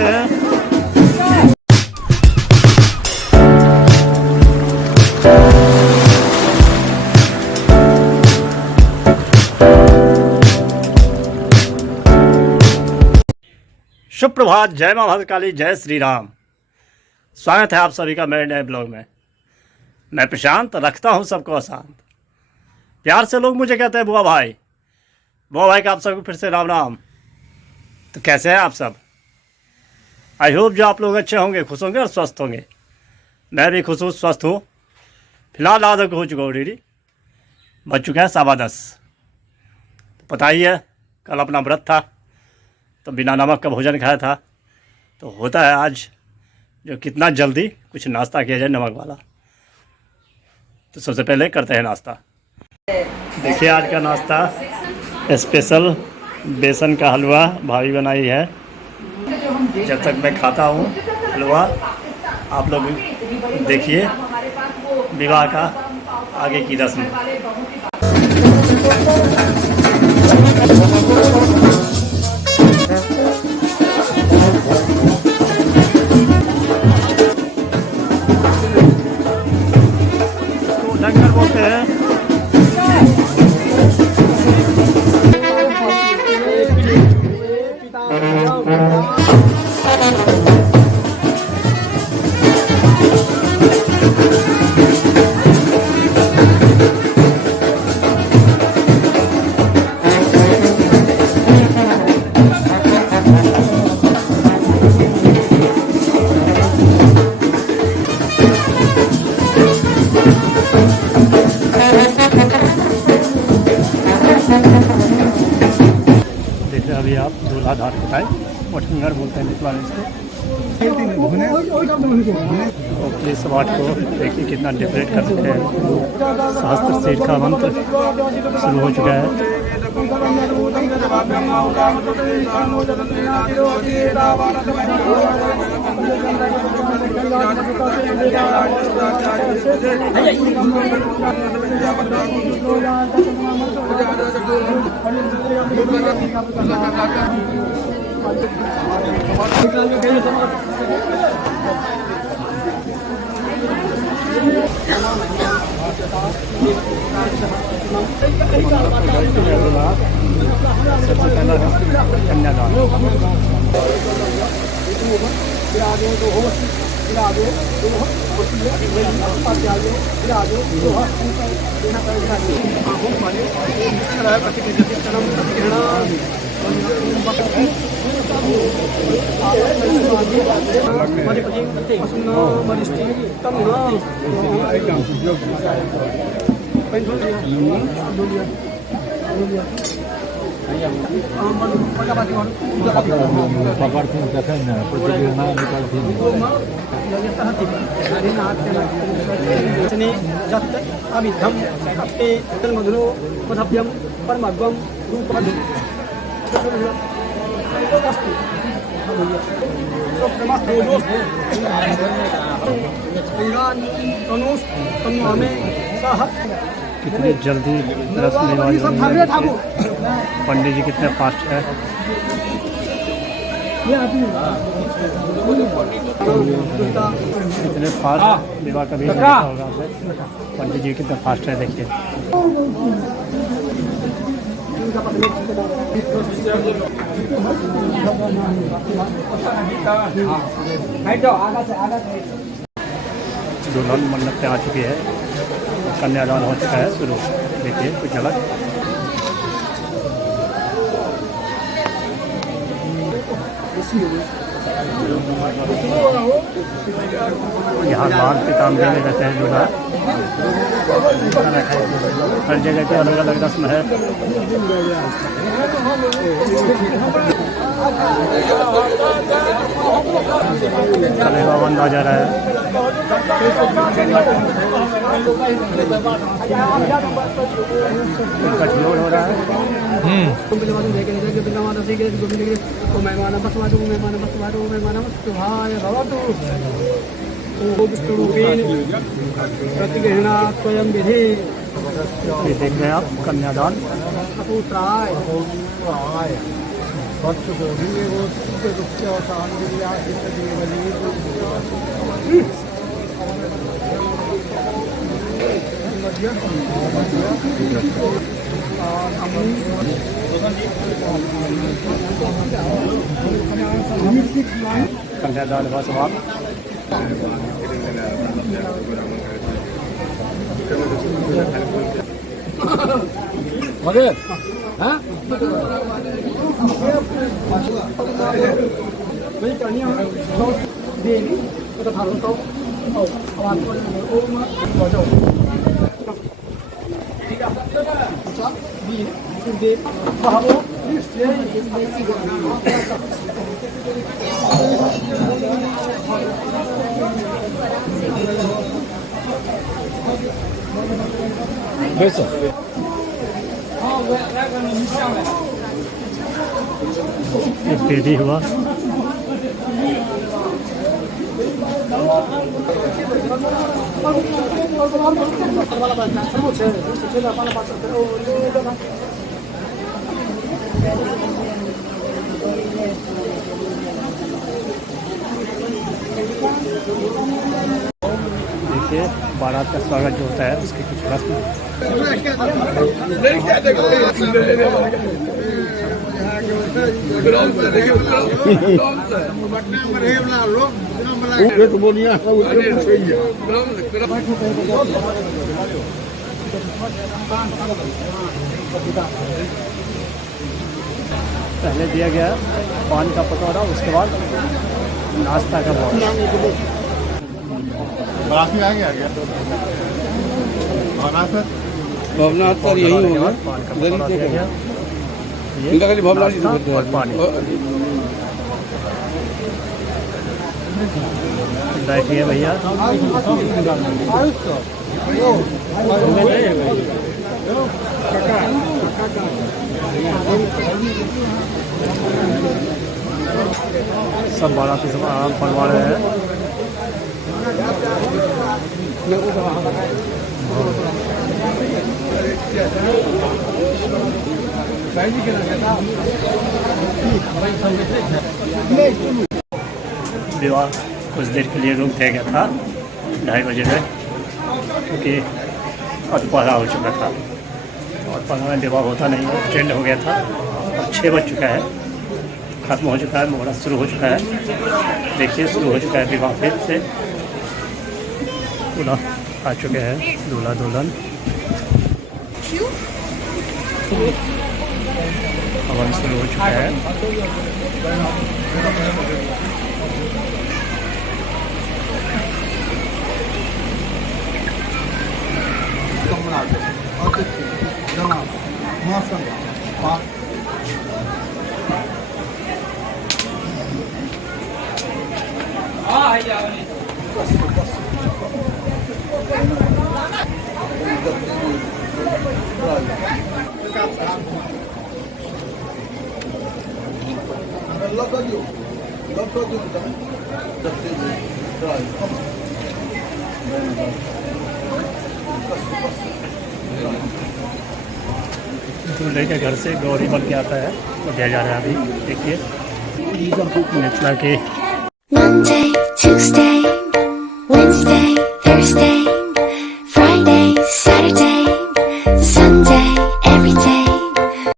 बोलते हैं। शुभ प्रभात, जय मां भद्रकाली, जय श्री राम। स्वागत है आप सभी का मेरे नए ब्लॉग में। मैं प्रशांत, रखता हूं सबको अशांत। प्यार से लोग मुझे कहते हैं बुआ भाई का आप सबको फिर से राम राम। तो कैसे हैं आप सब? आई होप जो आप लोग अच्छे होंगे, खुश होंगे और स्वस्थ होंगे। मैं भी खुश हूँ, स्वस्थ हूँ। फिलहाल आधा को हो चुका हूँ डेली, बज चुका है 10:15। पता ही है कल अपना व्रत था तो बिना नमक का भोजन खाया था। तो होता है आज जो कितना जल्दी कुछ नाश्ता किया जाए नमक वाला। तो सबसे पहले करते हैं नाश्ता। देखिए आज का नाश्ता स्पेशल बेसन का हलवा भाभी बनाई है। जब तक मैं खाता हूँ हलवा, आप लोग देखिए विवाह का आगे की रस्म। ढंगर बोलते हैं। देखिए अभी आप दूल्हा धार के पाए मठंगर बोलते हैं निकला इसको। और पुलिस वाट को देखिए कितना डेकोरेट कर सकते हैं। सहस्त्र शीर का मंत्र शुरू हो चुका है। कन्यादान कितनी जल्दी रस्म रिवाज। पंडित जी कितने फास्ट है। कितने फास्ट विवाह का भी होगा। पंडित जी कितने फास्ट है देखिए। दुल्हन मंडप पे आ चुकी है, कन्यादान हो चुका है शुरू। देखिए कुछ अलग। यहाँ बाल पीताम्बरी में रहते हैं दूल्हा। हर जगह की अलग अलग रस्म है। कलेवा बंदा जा रहा है। कठलोड़ हो रहा है। देख रहे हैं आप कन्यादान। वक्त होगी वो रुक आसान कन्यादान हुआ समाप्त। पेदी हुआ। देखिए बारात का स्वागत जो होता है उसके कुछ रस्म। पहले दिया गया पान का पकौड़ा, उसके बाद नाश्ता का बॉक्स। बाराती आ गया भवनाथ सर यही होगा। पान का पकौड़ा दिया गया, इनका खाली भवनाथ ही नाश्ता और पानी। बैठिए भैया। सब बाराती सब आराम फरमा रहे हैं। विवाह कुछ देर के लिए रोक दिया गया था 2:30 बजे में, क्योंकि अधपहरा हो चुका था और 15 में विवाह होता नहीं है, ट्रेंड हो गया था। और 6 बज चुका है, ख़त्म हो चुका है, मुहूर्त शुरू हो चुका है। देखिए शुरू हो चुका है विवाह फिर से। दूल्हा आ चुके हैं, दूल्हा दुल्हन। हवन शुरू हो चुका है। दूल्हे के घर से गौरी बन के आता है, तो दिया जा रहा है। अभी देखिए मिथिला के